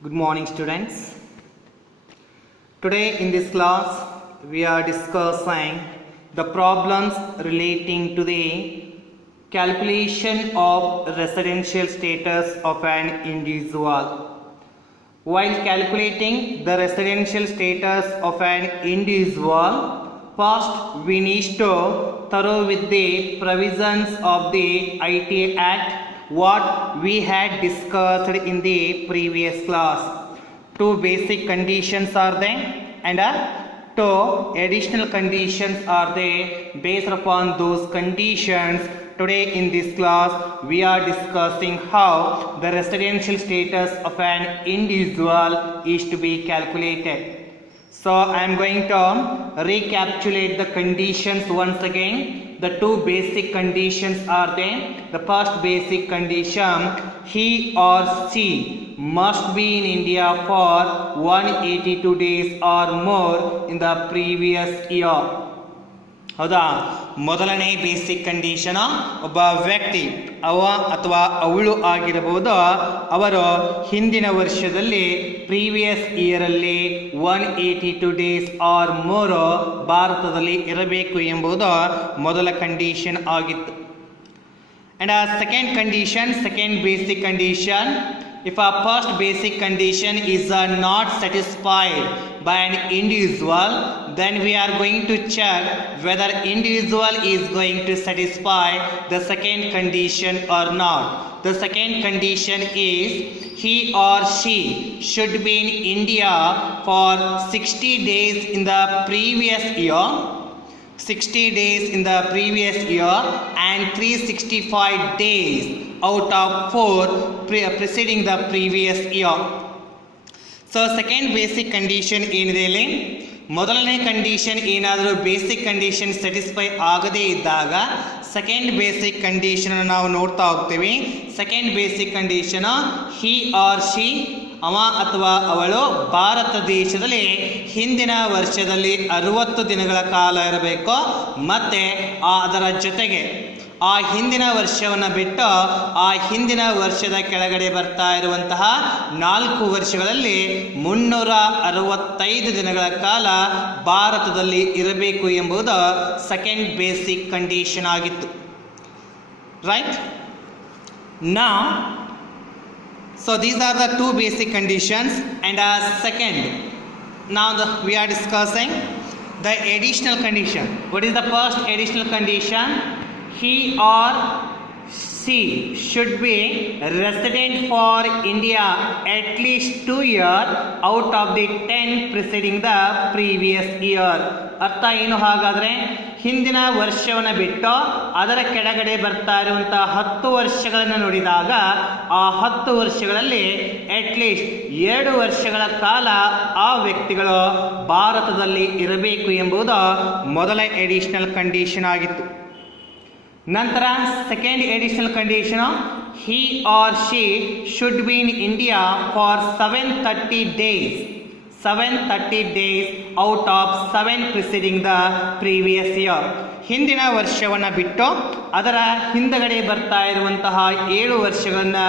Good morning, students. Today in this class we are discussing the problems relating to the calculation of residential status of an individual. While calculating the residential status of an individual, first we need to thorough with the provisions of the IT Act what we had discussed in the previous class. Two basic conditions are there and two additional conditions are there. Based upon those conditions, today in this class we are discussing how the residential status of an individual is to be calculated. So I am going to recapitulate the conditions once again. The two basic conditions are there. The first basic condition, he or she must be in India for 182 days or more in the previous year. ಹೌದಾ, ಮೊದಲನೇ basic condition, ಒಬ್ಬ ವ್ಯಕ್ತಿ ಅವ ಅಥವಾ ಅವಳು ಆಗಿರಬಹುದು, ಅವರು ಹಿಂದಿನ ವರ್ಷದಲ್ಲಿ ಪ್ರೀವಿಯಸ್ ಇಯರಲ್ಲಿ 182 ಡೇಸ್ ಆರ್ ಮೋರ್ ಭಾರತದಲ್ಲಿ ಇರಬೇಕು ಎಂಬುದು ಮೊದಲ ಕಂಡೀಷನ್ ಆಗಿತ್ತು. And second condition, second basic condition, if a first basic condition is not satisfied by an individual, then we are going to check whether individual is going to satisfy the second condition or not. The second condition is he or she should be in India for 60 days in the previous year, 60 days in the previous year and 365 days out of 4 preceding the previous year. So second basic condition ಏನಿದೆ ಇಲ್ಲಿ, ಮೊದಲನೇ condition ಏನಾದರೂ basic condition satisfy ಆಗದೇ ಇದ್ದಾಗ second basic condition ನಾವು ನೋಡ್ತಾ ಹೋಗ್ತೀವಿ. Second basic condition, he or she ಅವ ಅಥವಾ ಅವಳು ಭಾರತ ದೇಶದಲ್ಲಿ ಹಿಂದಿನ ವರ್ಷದಲ್ಲಿ 60 ದಿನಗಳ ಕಾಲ ಇರಬೇಕು, ಮತ್ತು ಅದರ ಜೊತೆಗೆ ಆ ಹಿಂದಿನ ವರ್ಷವನ್ನು ಬಿಟ್ಟು ಆ ಹಿಂದಿನ ವರ್ಷದ ಕೆಳಗಡೆ ಬರ್ತಾ ಇರುವಂತಹ 4 ವರ್ಷಗಳಲ್ಲಿ 365 ದಿನಗಳ ಕಾಲ ಭಾರತದಲ್ಲಿ ಇರಬೇಕು ಎಂಬುದು ಸೆಕೆಂಡ್ ಬೇಸಿಕ್ ಕಂಡೀಷನ್ ಆಗಿತ್ತು. Right now, so these are the two basic conditions. And second, now we are discussing the additional condition. What is the first additional condition? He or she should be resident for India at least 2 years out of the 10 preceding the previous year. ಅರ್ಥ ಏನು ಹಾಗಾದರೆ, ಹಿಂದಿನ ವರ್ಷವನ್ನು ಬಿಟ್ಟು ಅದರ ಕೆಳಗಡೆ ಬರ್ತಾ ಇರುವಂತಹ 10 ವರ್ಷಗಳನ್ನು ನೋಡಿದಾಗ ಆ 10 ವರ್ಷಗಳಲ್ಲಿ ಅಟ್ಲೀಸ್ಟ್ 2 ವರ್ಷಗಳ ಕಾಲ ಆ ವ್ಯಕ್ತಿಗಳು ಭಾರತದಲ್ಲಿ ಇರಬೇಕು ಎಂಬುದು ಮೊದಲ ಎಡಿಷನಲ್ ಕಂಡೀಷನ್ ಆಗಿತ್ತು. ನಂತರ second additional condition, he or she should be in India for 730 days out of 7 preceding the previous year. ಹಿಂದಿನ ವರ್ಷವನ್ನು ಬಿಟ್ಟು ಅದರ ಹಿಂದಗಡೆ ಬರ್ತಾ ಇರುವಂತಹ 7 ವರ್ಷಗಳನ್ನು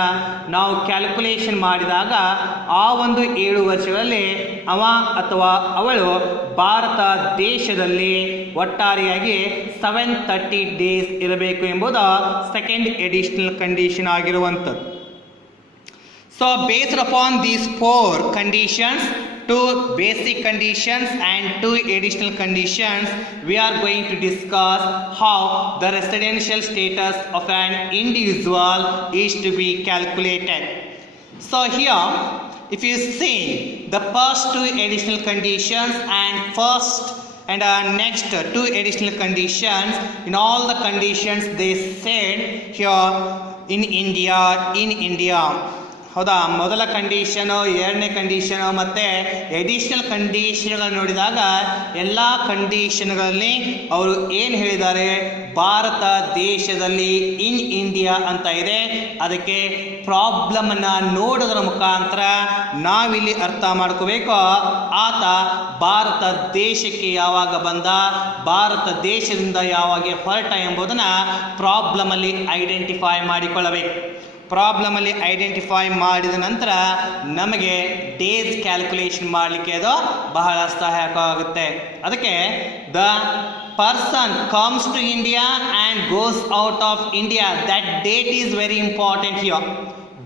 ನಾವು ಕ್ಯಾಲ್ಕುಲೇಷನ್ ಮಾಡಿದಾಗ ಆ ಒಂದು 7 ವರ್ಷಗಳಲ್ಲಿ ಅವ ಅಥವಾ ಅವಳು ಭಾರತ ದೇಶದಲ್ಲಿ ಒಟ್ಟಾರೆಯಾಗಿ 730 ಡೇಸ್ ಇರಬೇಕು ಎಂಬುದು ಸೆಕೆಂಡ್ ಎಡಿಷನಲ್ ಕಂಡೀಷನ್ ಆಗಿರುವಂಥದ್ದು. So based upon these 4 conditions, 2 basic conditions and 2 additional conditions, we are going to discuss how the residential status of an individual is to be calculated. So here, if you see the first 2 additional conditions and first and next 2 additional conditions, in all the conditions they said here in India. ಹೌದಾ, ಮೊದಲ condition, ಎರಡನೇ condition ಮತ್ತು additional ಕಂಡೀಷನ್ಗಳನ್ನು ನೋಡಿದಾಗ ಎಲ್ಲ ಕಂಡೀಷನ್ಗಳಲ್ಲಿ ಅವರು ಏನು ಹೇಳಿದ್ದಾರೆ, ಭಾರತ ದೇಶದಲ್ಲಿ ಇನ್ ಇಂಡಿಯಾ ಅಂತ ಇದೆ. ಅದಕ್ಕೆ ಪ್ರಾಬ್ಲಮನ್ನು ನೋಡೋದ್ರ ಮುಖಾಂತರ ನಾವಿಲ್ಲಿ ಅರ್ಥ ಮಾಡ್ಕೋಬೇಕು, ಆತ ಭಾರತ ದೇಶಕ್ಕೆ ಯಾವಾಗ ಬಂದ, ಭಾರತ ದೇಶದಿಂದ ಯಾವಾಗ ಹೊರಟ ಎಂಬುದನ್ನು ಪ್ರಾಬ್ಲಮಲ್ಲಿ ಐಡೆಂಟಿಫೈ ಮಾಡಿಕೊಳ್ಳಬೇಕು. ಪ್ರಾಬ್ಲಮಲ್ಲಿ ಐಡೆಂಟಿಫೈ ಮಾಡಿದ ನಂತರ ನಮಗೆ ಡೇಸ್ ಕ್ಯಾಲ್ಕುಲೇಷನ್ ಮಾಡಲಿಕ್ಕೆ ಅದು ಬಹಳ ಸಹಾಯಕವಾಗುತ್ತೆ. ಅದಕ್ಕೆ the person comes to India and goes out of India, that date is very important here.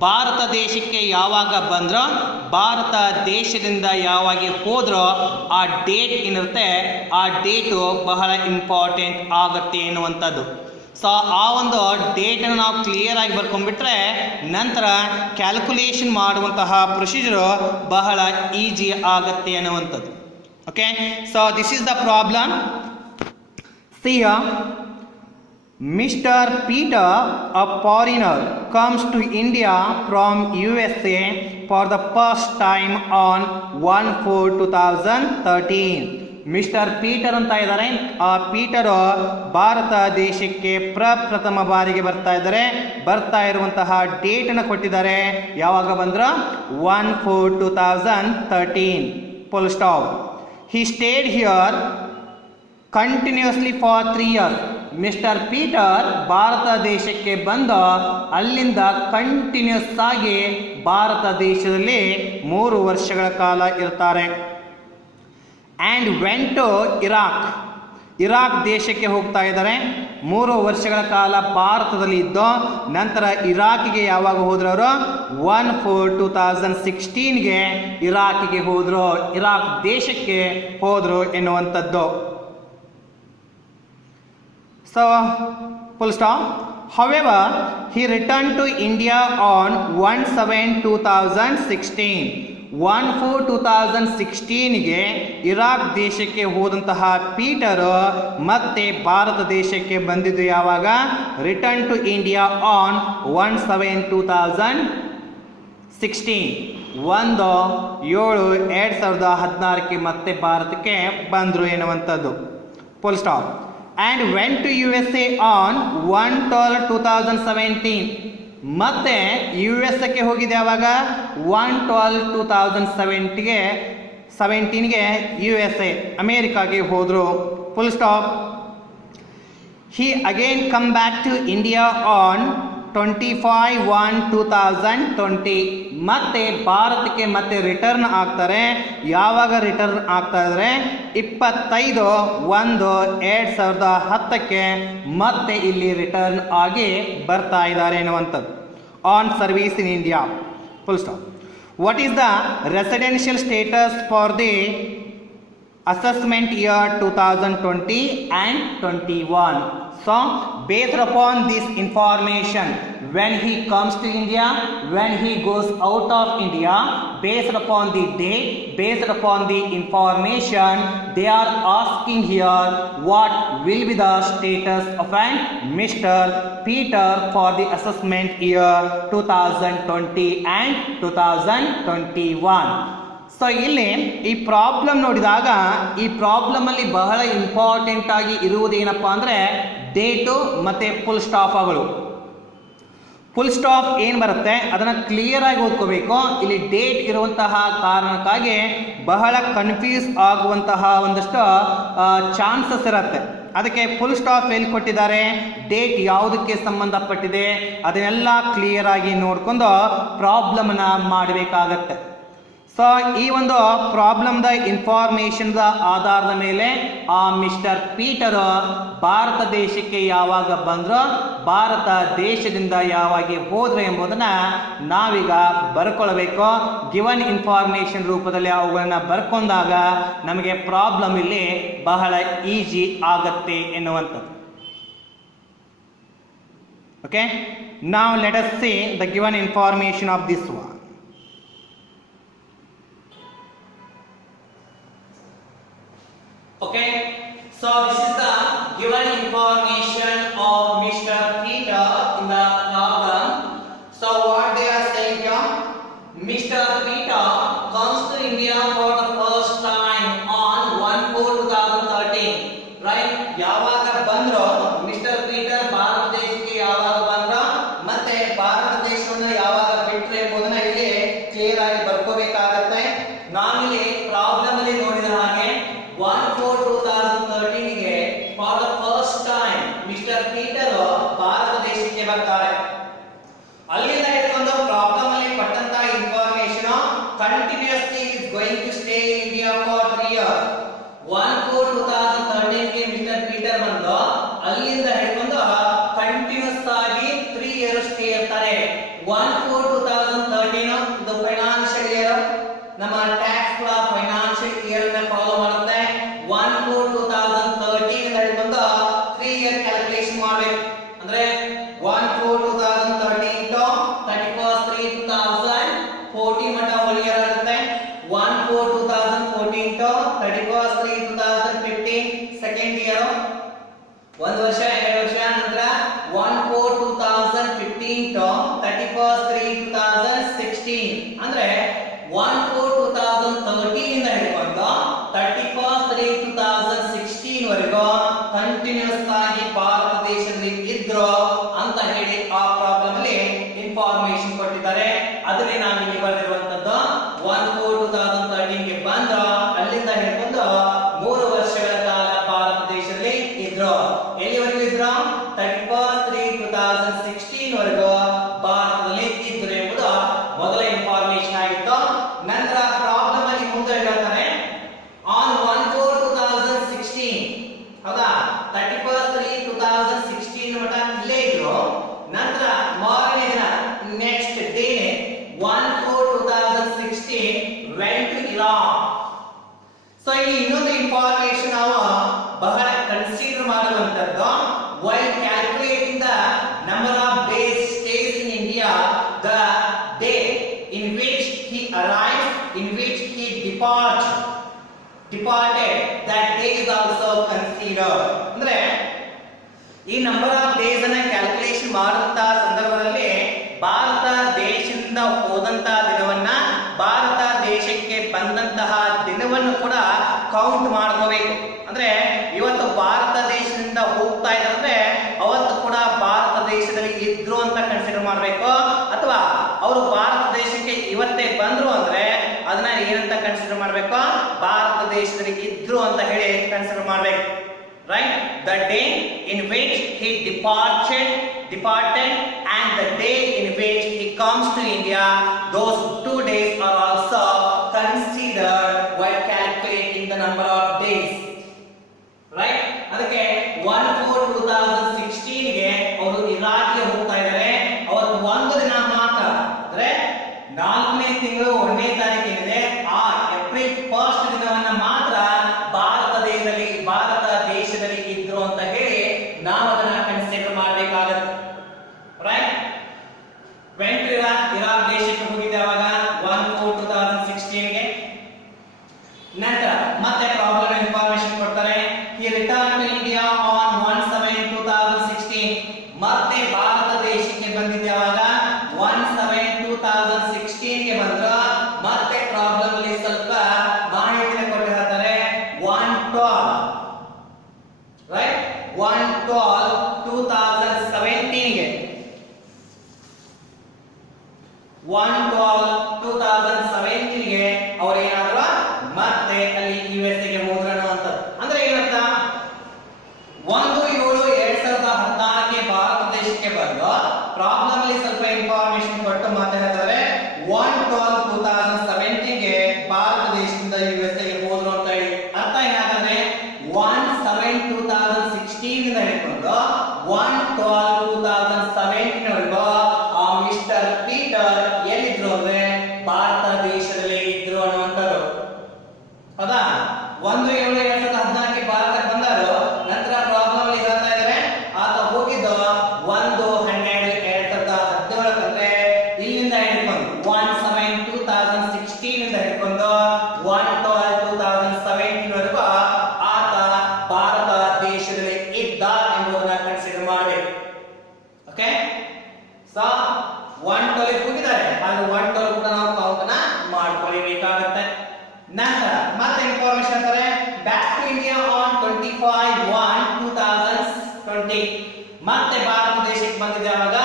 ಭಾರತ ದೇಶಕ್ಕೆ ಯಾವಾಗ ಬಂದ್ರೋ, ಭಾರತ ದೇಶದಿಂದ ಯಾವಾಗ ಹೋದ್ರೋ ಆ ಡೇಟ್ ಏನಿರುತ್ತೆ ಆ ಡೇಟು ಬಹಳ ಇಂಪಾರ್ಟೆಂಟ್ ಆಗುತ್ತೆ ಎನ್ನುವಂಥದ್ದು. ಸೊ ಆ ಒಂದು ಡೇಟನ್ನು ನಾವು ಕ್ಲಿಯರ್ ಆಗಿ ಬರ್ಕೊಂಡ್ಬಿಟ್ರೆ ನಂತರ ಕ್ಯಾಲ್ಕುಲೇಷನ್ ಮಾಡುವಂತಹ ಪ್ರೊಸೀಜರು ಬಹಳ ಈಜಿ ಆಗುತ್ತೆ ಅನ್ನುವಂಥದ್ದು. Okay, so this is the problem. C Mr. Peter, a foreigner, comes to India from USA for the first time on 1/4/2013. Mister Peter ಅಂತ ಇದ್ದಾರೆ. ಆ ಪೀಟರು ಭಾರತ ದೇಶಕ್ಕೆ ಪ್ರಪ್ರಥಮ ಬಾರಿಗೆ ಬರ್ತಾ ಇರುವಂತಹ ಡೇಟನ್ನು ಕೊಟ್ಟಿದ್ದಾರೆ. ಯಾವಾಗ ಬಂದ್ರು? 1/4/2013. Full stop. He stayed here continuously for 3 years. Mister Peter Bharat ದೇಶಕ್ಕೆ ಬಂದು ಅಲ್ಲಿಂದ ಕಂಟಿನ್ಯೂಸ್ ಆಗಿ ಭಾರತ ದೇಶದಲ್ಲಿ 3 ವರ್ಷಗಳ ಕಾಲ ಇರ್ತಾರೆ. ಆ್ಯಂಡ್ ವೆಂಟ್ ಟು ಇರಾಕ್ ದೇಶಕ್ಕೆ ಹೋಗ್ತಾ ಇದ್ದಾರೆ. 3 ವರ್ಷಗಳ ಕಾಲ ಭಾರತದಲ್ಲಿ ಇದ್ದು ನಂತರ ಇರಾಕಿಗೆ ಯಾವಾಗ ಹೋದ್ರು ಅವರು? 1/4/2016ಗೆ ಇರಾಕಿಗೆ ಹೋದ್ರು, ಇರಾಕ್ ದೇಶಕ್ಕೆ ಹೋದ್ರು ಎನ್ನುವಂಥದ್ದು. So, full stop. However, he returned to India on 1/7/2016. 1/4/2016ಗೆ ಇರಾಕ್ ದೇಶಕ್ಕೆ ಹೋದಂತಹ ಪೀಟರು ಮತ್ತೆ ಭಾರತ ದೇಶಕ್ಕೆ ಬಂದಿದ್ದು ಯಾವಾಗ? Return to India on 1/7/2016. 1/7/2016ಕ್ಕೆ ಮತ್ತೆ ಭಾರತಕ್ಕೆ ಬಂದರು ಎನ್ನುವಂಥದ್ದು. Full stop. And went to USA on 1/12/2017. ಮತ್ತೆ USA ಹೋಗಿದೆ ಯಾವಾಗ? 1/12/2017ಗೆ USA ಅಮೇರಿಕಾಗೆ ಹೋದರು. Full stop. He again come back to India on 25/1/2020. ಮತ್ತೆ ಭಾರತಕ್ಕೆ ಮತ್ತೆ ರಿಟರ್ನ್ ಆಗ್ತಾರೆ. ಯಾವಾಗ ರಿಟರ್ನ್ ಆಗ್ತಾ ಇದ್ದಾರೆ? 25/1/2010ಕ್ಕೆ ಮತ್ತೆ ಇಲ್ಲಿ ರಿಟರ್ನ್ ಆಗಿ ಬರ್ತಾ ಇದ್ದಾರೆ ಎನ್ನುವಂಥದ್ದು. On service in India. Full stop. What is the residential status for the assessment year 2020 and 21? So, based upon this information, when he comes to India, when he goes out of India, based upon the date, based upon the information, they are asking here what will be the status of an Mr. Peter for the assessment year 2020 and 2021. So ಇಲ್ಲಿ ಈ problem ನೋಡಿದಾಗ ಈ ಪ್ರಾಬ್ಲಮಲ್ಲಿ ಬಹಳ important ಆಗಿ ಇರುವುದೇನಪ್ಪ ಅಂದರೆ date ಮತ್ತು full ಸ್ಟಾಪ್ಗಳು. Full stop ಏನು ಬರುತ್ತೆ ಅದನ್ನು ಕ್ಲಿಯರ್ ಆಗಿ ಓದ್ಕೋಬೇಕು. ಇಲ್ಲಿ ಡೇಟ್ ಇರುವಂತಹ ಕಾರಣಕ್ಕಾಗಿ ಬಹಳ ಕನ್ಫ್ಯೂಸ್ ಆಗುವಂತಹ ಒಂದಷ್ಟು ಚಾನ್ಸಸ್ ಇರುತ್ತೆ. ಅದಕ್ಕೆ ಫುಲ್ ಸ್ಟಾಪ್ ಎಲ್ಲಿ ಕೊಟ್ಟಿದ್ದಾರೆ, ಡೇಟ್ ಯಾವುದಕ್ಕೆ ಸಂಬಂಧಪಟ್ಟಿದೆ ಅದನ್ನೆಲ್ಲ ಕ್ಲಿಯರ್ ಆಗಿ ನೋಡ್ಕೊಂಡು ಪ್ರಾಬ್ಲಮ್ನ ಮಾಡಬೇಕಾಗತ್ತೆ. ಸೊ ಈ ಒಂದು ಪ್ರಾಬ್ಲಮ್ದ ಇನ್ಫಾರ್ಮೇಷನ್ದ ಆಧಾರದ ಮೇಲೆ ಆ ಮಿಸ್ಟರ್ ಪೀಟರ್ ಭಾರತ ದೇಶಕ್ಕೆ ಯಾವಾಗ ಬಂದ್ರೋ, ಭಾರತ ದೇಶದಿಂದ ಯಾವಾಗ ಹೋದ್ರು ಎಂಬುದನ್ನು ನಾವೀಗ ಬರ್ಕೊಳ್ಬೇಕು. ಗಿವನ್ ಇನ್ಫಾರ್ಮೇಷನ್ ರೂಪದಲ್ಲಿ ಅವುಗಳನ್ನ ಬರ್ಕೊಂಡಾಗ ನಮಗೆ ಪ್ರಾಬ್ಲಮ್ ಇಲ್ಲಿ ಬಹಳ ಈಜಿ ಆಗತ್ತೆ ಎನ್ನುವಂಥದ್ದು. ಓಕೆ, ನಾವ್ let us see the given information of this one. Okay, so this is the given information of Mr. Peter in the problem. So what they are saying here, Mr. Peter comes to India for the first time on 1/4/2013, right? ಯಾವಾಗ ಬಂದ್ರು mister Peter Bharat ದೇಶಕ್ಕೆ ಯಾವಾಗ ಬಂದ್ರ ಮತ್ತೆ ಭಾರತ ದೇಶವನ್ನು ಯಾವಾಗ ಬಿಟ್ರೆ ಎಂಬುದನ್ನ ಇಲ್ಲಿ ಕ್ಲಿಯರ್ ಆಗಿ ಬರ್ಕೋಬೇಕಾಗತ್ತೆ. ನಾವಿಲ್ಲಿ ಪ್ರಾಬ್ಲಮ್ ಅಲ್ಲಿ ನೋಡಿದ ಹಾಗೆ 1/4/2013ಗೆ for the first time mister Peter Bharat ದೇಶಕ್ಕೆ ಬರ್ತಾರೆ. ಅಲ್ಲಿಂದ continuously is going to stay in India for 3 years. 1/4/2013 ಗೆ ಮಿಸ್ಟರ್ ಪೀಟರ್ ಬಂದು ಅಲ್ಲಿಂದ ಹಿಡ್ಕೊಂಡು ಕಂಟಿನ್ಯೂಸ್ ಆಗಿ 3 ಇಯರ್ಸ್ ಸ್ಟೇ ಇರ್ತಾರೆ. 1/4/2013 ಇದು ಫೈನಾನ್ಷಿಯಲ್ ಇಯರ್, ನಮ್ಮ ಟ್ಯಾಕ್ಸ್ ಕೂಡ ಫೈನಾನ್ಷಿಯಲ್ ಇಯರ್ ಅನ್ನು ಫಾಲೋ ಮಾಡುತ್ತೆ. 1/4/2013 ಇಂದ ಹಿಡ್ಕೊಂಡು 3 ಇಯರ್ ಕ್ಯಾಲ್ಕುಲೇಷನ್ ಮಾಡಬೇಕು. ಅಂದ್ರೆ 1/4/2013 to 31/3/2014 ಮಟ್ಟ 1 ಇಯರ್ ಆಗುತ್ತೆ. 1/4/2014 to 31/3/2015 ಸೆಕೆಂಡ್ ಇಯರ್, 1 ವರ್ಷ 2 ವರ್ಷ. ನಂತರ 1/4/2015 to 31/3/2016 ಅಂದ್ರೆ 1/4/2013 ಇಂದ ಹಿಡ್ಕೊಂಡು 31/3/2016 ವರೆಗೂ ಕಂಟಿನ್ಯೂಸ್ ಆಗಿ ಭಾರತ ದೇಶದಲ್ಲಿ ಇದ್ರು ಅಂತ ಹೇಳಿ ಆ ಪ್ರಾಬ್ಲಮ್ ಅಲ್ಲಿ ಇನ್ಫಾರ್ಮೇಶನ್ ಕೊಟ್ಟಿದ್ದಾರೆ. ಅದನ್ನೇ ನಾವು ಇಲ್ಲಿ ಬರೆದಿರುವಂತದ್ದು. 1/4/2013 ಗೆ ಬಂದ್ರ ಅಲ್ಲಿಂದ ಹಿಡ್ಕೊಂಡು 3 ವರ್ಷಗಳ ಕಾಲ ಭಾರತ ದೇಶದಲ್ಲಿ ಇದ್ರು. ಎಲ್ಲಿವರೆಗೂ ಇದ್ರು? 31/3/2016 ವರೆಗೂ ಭಾರತದಲ್ಲಿ ಇದ್ರು ಎಂಬುದು ಮೊದಲ ಇನ್ಫಾರ್ಮೇಶನ್ ಆಗಿತ್ತು. ನಂತರ ಪ್ರಾಬ್ಲಮ್ ಅಲ್ಲಿ ಮುಂದೆ ಹೇಳ್ತಾರೆ ಆನ್ 1/4/2016 ಹೌದಾ 31/3/2016 ಮಟ್ಟ ಇಲ್ಲೇ ಇದ್ರು. ನಂತರ ಮಾರನೇ ದಿನ next day 1/4/2016 went to Iran. So ಇಲ್ಲಿ ಇನ್ನೊಂದು ಇನ್ಫಾರ್ಮೇಶನ್ ನಾವು ಬಹಳ ಕನ್ಸಿಡರ್ ಮಾಡುವಂತದ್ದು. while calculating the number of days stays in India, the day in which he arrived, in which he departed, that day is also considered. ಅಂದ್ರೆ ಈ number of days ಅನ್ನ calculation ಮಾಡುವಂತ ಸಂದರ್ಭದಲ್ಲಿ ಭಾರತ ದೇಶದಿಂದ ಹೋದಂತ ದಿನವನ್ನ, ಭಾರತ ದೇಶಕ್ಕೆ ಬಂದಂತಹ ದಿನವನ್ನು ಕೂಡ ಕೌಂಟ್ ಮಾಡ್ಕೋಬೇಕು. ಅಂದ್ರೆ ಇವತ್ತು ಭಾರತ ದೇಶದಿಂದ ಹೋಗ್ತಾ ಇದ್ದಾರೆ, ಅವತ್ತು ಕೂಡ ಭಾರತ ದೇಶದಲ್ಲಿ ಇದ್ರು ಅಂತ ಕನ್ಸಿಡರ್ ಮಾಡಬೇಕು. ಅಥವಾ ಅವರು ಭಾರತ ದೇಶಕ್ಕೆ ಇವತ್ತೇ ಬಂದ್ರು ಅಂದ್ರೆ ಅದನ್ನ ಏನಂತ ಕನ್ಸಿಡರ್ ಮಾಡಬೇಕು? ಭಾರತ ದೇಶದಲ್ಲಿ ಇದ್ರು ಅಂತ ಹೇಳಿ ಕನ್ಸಿಡರ್ ಮಾಡಬೇಕು. Right? The day in which he departed and the day in which he comes to India, those 2 days are also considered while calculating the number of days. Right? ಅದಕ್ಕೆ 1/4/2016 ಗೆ ಅವರು ಇರಾಕ್ಗೆ ಹೋಗ್ತಾ ಇದ್ದಾರೆ. ಅವತ್ತು ಒಂದು ದಿನ ಮಾತ್ರ, ಅಂದ್ರೆ 4ನೇ ತಿಂಗಳು 1ನೇ ತಾರೀಕಿನಿದೆ, ಆ ಏಪ್ರಿಲ್ 1st ದಿನವನ್ನ ಮಾತ್ರ ಭಾರತ ದೇಶದಲ್ಲಿ ಇದ್ರು ಅಂತ ಹೇಳಿ ನಾವು ಅದನ್ನ ಕನ್ಸಿಡರ್ ಮಾಡಬೇಕಾಗುತ್ತೆ. ರೈಟ್? ವೆಂಟ್ ಇರಾಕ್ ದೇಶಕ್ಕೆ ಹೋಗಿದ್ದೆ ಅವಾಗ 1/4/2016 ಗೆ. ನಂತರ ಮತ್ತೆ ಪ್ರಾಬ್ಲಮ್ ಇನ್ಫಾರ್ಮೇಶನ್ ಕೊಡ್ತಾರೆ. he returned to India on 1/7/2016. ಮತ್ತೆ ಭಾರತ ದೇಶಕ್ಕೆ ಬಂದಿದ್ದೆ ಅವಾಗ 1/7/2016 ಗೆ ಬಂದ್ರ. ಮತ್ತೆ ಪ್ರಾಬ್ಲಮ್ ಅಲ್ಲಿ ಸ್ವಲ್ಪ ಮಾಹಿತಿನ ಕೊಟ್ಟು ಹೇಳ್ತಾರೆ. 1/12 ರೈಟ್ 1/12/2017 ಗೆ 1/12/2017 ಗೆ ಅವರು ಏನಾದ್ರು ಮತ್ತೆ ಅಲ್ಲಿ USA ಗೆ ಹೋದ್ರು ಅಂತ. ಅಂದ್ರೆ ಏನಂತ 1/7/2016 ಗೆ ಭಾರತ ದೇಶಕ್ಕೆ ಬಂದು ಪ್ರಾಬ್ಲಮ್ ಅಲ್ಲಿ ಸ್ವಲ್ಪ ಇನ್ಫಾರ್ಮೇಶನ್ ಕೊಟ್ಟು ಮಾತಾಡ್ತಾರೆ. 1/12/2017 ಗೆ ಭಾರತ ದೇಶದಿಂದ USA ಗೆ ಹೋದ್ರು ಅಂತ ಹೇಳಿ. ಅರ್ಥ ಏನಾಗುತ್ತೆ? 1/7/2016 ಇಂದ ಹಿಡ್ಕೊಂಡು 1/12/2017 ವರೆಗೂ ಆ ಮಿಸ್ಟರ್ ಪೀಟರ್ ಎಲ್ಲಿದ್ರು ಅಂದ್ರೆ ಭಾರತ ದೇಶದಲ್ಲಿ ಇದ್ರು ಅನ್ನುವಂಥದ್ದು. ಹೌದಾ? 1/7/2016 ಗೆ ಭಾರತಕ್ಕೆ ಬಂದರು. ನಂತರ ಪ್ರಾಬ್ಲಮ್ ಅಲ್ಲಿ ಹೇಳ್ತಾ ಇದ್ದಾರೆ ಆತ ಹೋಗಿದ್ದು 1/12/2017 ಅಂದ್ರೆ ಇಲ್ಲಿಂದ ಹಿಡ್ಕೊಂಡು 1/7/2016 ಇಂದ ಹಿಡ್ಕೊಂಡು 1/12/2017 ವರೆಗೂ ಆತ ಭಾರತ ದೇಶದಲ್ಲಿ ಇದ್ದ ಎಂಬುದನ್ನ ಕನ್ಸಿಡರ್ ಮಾಡಬೇಕು. ಓಕೆ? ಸೊ 1/12 ಹೋಗಿದ್ದಾರೆ, ಹಾಗೆ 1/12 ಕೂಡ ನಾವು ಕೌಂಟ್ ಅನ್ನ ಮಾಡ್ಕೊಳ್ಳಬೇಕಾಗುತ್ತೆ. ನಂತರ ಮತ್ತೆ ಇನ್ಫಾರ್ಮೇಶನ್ ಅಂತಾರೆ ಬ್ಯಾಕ್ ಟು ಇಂಡಿಯಾ ಆನ್ 25/1/2020. ಮತ್ತೆ ಭಾರತ ದೇಶಕ್ಕೆ ಬಂದಿದೆ ಅವಾಗ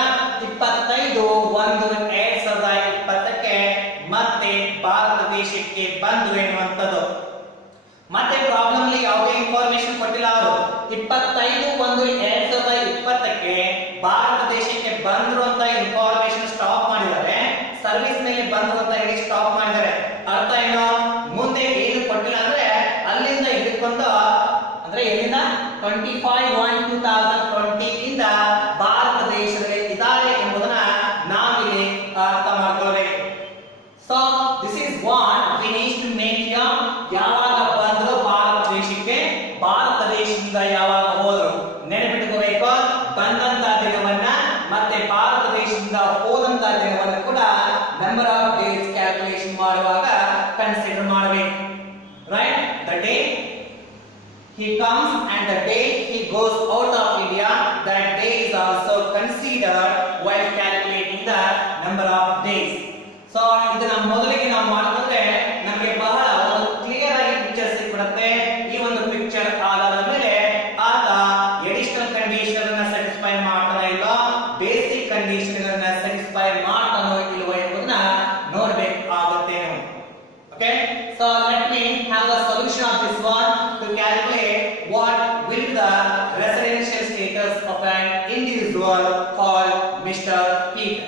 25/1/2020 ಕ್ಕೆ ಮತ್ತೆ ಭಾರತ ದೇಶಕ್ಕೆ ಬಂದ್ರು ಎನ್ನುವಂಥದ್ದು. ಮತ್ತೆ ಪ್ರಾಬ್ಲಮ್ ಅಲ್ಲಿ ಯಾವುದೇ ಇನ್ಫಾರ್ಮೇಶನ್ ಕೊಟ್ಟಿಲ್ಲ ಅವರು. 25/1/2020 ಕ್ಕೆ ಭಾರತ ದೇಶಕ್ಕೆ ಬಂದ್ರು ಅಂತ ಇನ್ಫಾರ್ಮೇಶನ್ ಸ್ಟಾಪ್ ಮಾಡಿದ್ದಾರೆ. ಸರ್ವಿಸ್ ಮೇಲೆ ಬಂದ್ರು ಅಂತ ಹೇಳಿ ಸ್ಟಾಪ್ ಮಾಡಿದ್ದಾರೆ. 25/1/2020 ಇಂದ ಭಾರತ ದೇಶದಲ್ಲಿ ಇದ್ದಾರೆ ಎಂಬುದನ್ನ ನಾವಿಲ್ಲಿ ಅರ್ಥ ಮಾಡ್ಕೊಳ್ಬೇಕು. So this is what we need to make ಯಾವಾಗ ಬಂದ್ರು ಭಾರತ ದೇಶಕ್ಕೆ, ಭಾರತ ದೇಶದಿಂದ ಯಾವಾಗ ಹೋದ್ರು ನೆನಪಿಟ್ಟುಕೋಬೇಕು. ಬಂದಂತ ದಿನವನ್ನ ಮತ್ತೆ ಭಾರತ ದೇಶದಿಂದ ಹೋದಂತ ದಿನವನ್ನ ಕೂಡ ನಂಬರ್ ಆಫ್ ಡೇಸ್ ಕ್ಯಾಲ್ಕುಲೇಷನ್ ಮಾಡುವಾಗ ಕನ್ಸಿಡರ್ ಮಾಡಬೇಕು. Right, the day he comes and the day he goes out of India, that day is also considered while calculating the number of days. So ಇದನ್ನ ಮೊದಲಿಗೆ ನಾವು ಮಾಡಿದ್ರೆ ನಮಗೆ ಬಹಳ ಒಂದು ಕ್ಲಿಯರ್ ಆಗಿ ಪಿಕ್ಚರ್ ಸಿಕ್ಬಿಡುತ್ತೆ. ಈ ಒಂದು ಪಿಕ್ಚರ್ ಆಧಾರದ ಮೇಲೆ ಆತ ಎಡಿಷನಲ್ ಕಂಡೀಷನ್ ಅನ್ನ ಸ್ಯಾಟಿಸ್ಫೈ ಮಾಡ್ತಾನೋ ಇಲ್ಲೋ, ಬೇಸಿಕ್ ಕಂಡೀಷನ್ ಅನ್ನ ಸ್ಯಾಟಿಸ್ಫೈ ಮಾಡ್ತಾನೋ ಇಲ್ವೋ ಎಂಬುದನ್ನ ನೋಡಬೇಕಾಗುತ್ತೆ. Okay, so let me have the solution of this one to calculate what will be the residential status of an individual called Mr. Peter.